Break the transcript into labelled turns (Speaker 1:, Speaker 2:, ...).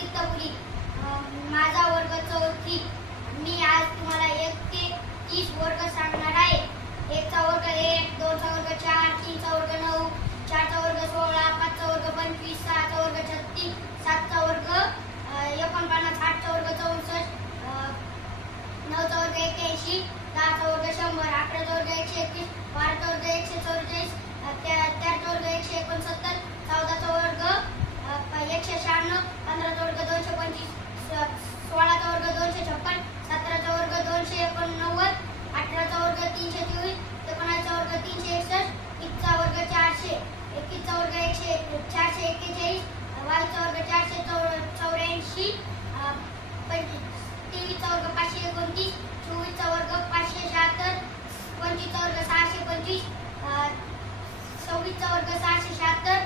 Speaker 1: तीर्थपुरी. माझा वर्ग चौथी. मी आज तुम्हाला एक ते तीस वर्ग सांगणार आहे. एकचा वर्ग एक दोनचा वर्ग चार तीनचा वर्ग नऊ चारचा वर्ग सोळा पाचचा वर्ग पंचवीस सहाचा वर्ग छत्तीस सातचा वर्ग एकोणपन्नास आठचा वर्ग चौसष्ट नऊचा वर्ग एक्याऐंशी दहाचा वर्ग एकोणतीस चोवीसचा वर्ग पाचशे शहात्तर पंचवीसचा वर्ग सहाशे पंचवीस सव्वीसचा वर्ग सहाशे शहात्तर